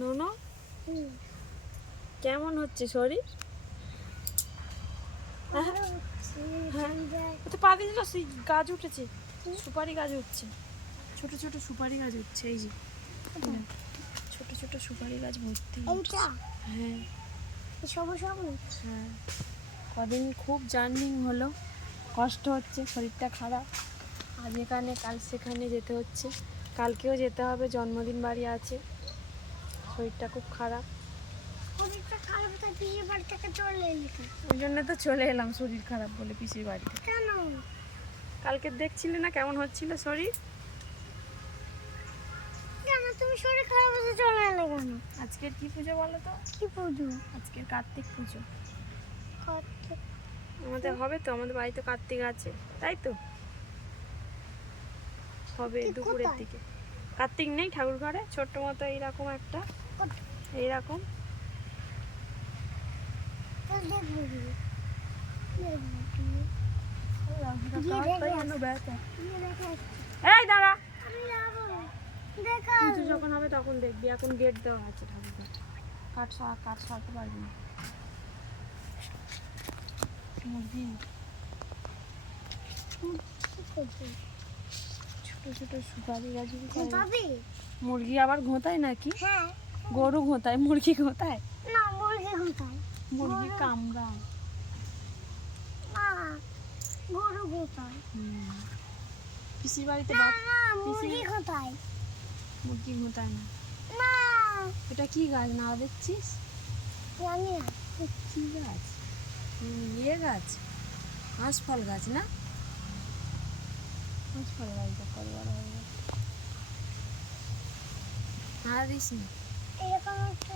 Nuno কেমন হচ্ছে শরীর? তো পা দিয়ে সেই গাছ উঠেছে, সুপারি গাছ উঠছে, ছোট ছোট সুপারি গাছ উঠছে। এই যে ছোট ছোট সুপারি গাছ ভর্তি। হ্যাঁ হ্যাঁ, কদিন খুব জার্নিং হলো, কষ্ট হচ্ছে, শরীরটা খারাপ। আজ এখানে কাল সেখানে যেতে হচ্ছে, কালকেও যেতে হবে, জন্মদিন বাড়ি আছে। শরীরটা খুব খারাপ, ওই জন্য তো চলে এলাম শরীর খারাপ বলে পিসির বাড়িতে। কেন? কালকে দেখছিলে না কেমন হচ্ছিল শরীর? কেন তুমি শরীর খারাপ হতে চলে এলে কেন? আজকের কি পুজো বলো তো? কি পুজো? আজকের কার্তিক পুজো। কার্তিক? আমাদের হবে তো, আমাদের বাড়িতে কার্তিক আছে, তাই তো হবে দুপুরের দিকে। কার্তিক নেই ঠাকুর ঘরে? ছোট্ট মতো এইরকম একটা, এইরকম। এই দাঁড়া, পুজো যখন হবে তখন দেখবি, এখন গেট দেওয়া আছে ঠাকুর ঘরে, কাঠ সরাতে পারবি না। মুরগি ছোট ছোট সুপারি গাছ। মুরগি আবার ঘোঁতায় নাকি? হ্যাঁ, গরু ঘোঁতায়, মুরগি ঘোঁতায় না মুরগি ঘোঁতায়। মুরগি কামড়ায় না, গরু ঘোঁতায়। পিসির বাড়িতে না না, মুরগি ঘোঁতায়। মুরগি ঘোঁতায় না। না, এটা কি গাছ না দেখছিস? জানি না। কি গাছ? ইয়ে গাছ, হাঁসফল গাছ না? হাঁসফল গাছ কত বড় হয়ে গেছে। হারা দিস না। এরকম একটা